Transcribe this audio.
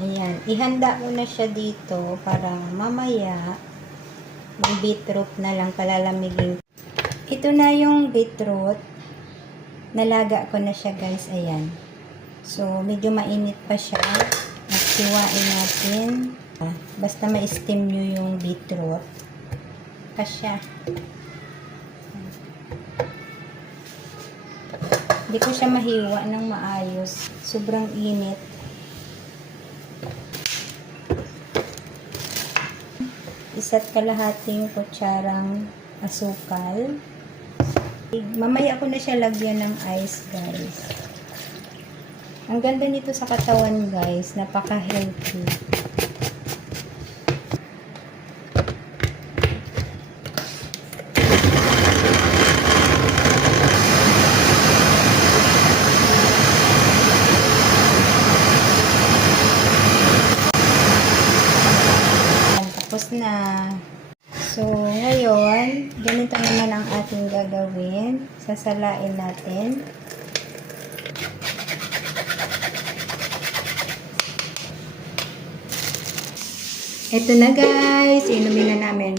Ayan. Ihanda ko na siya dito para mamaya yung beetroot na lang palalamigin. Ito na yung beetroot. Nalaga ko na siya, guys. Ayan. So, medyo mainit pa siya. At siwain natin. Basta ma-steam nyo yung beetroot. Kasya. Hindi ko siya mahiwa ng maayos. Sobrang init. Isa't kalahating kutsarang asukal. Mamaya ko na siya lagyan ng ice, guys. Ang ganda nito sa katawan, guys. Napaka-healthy. Tapos na. So, ngayon, ganito naman ang ating gagawin. Sasalain natin. Ito na, guys. Inumin na namin.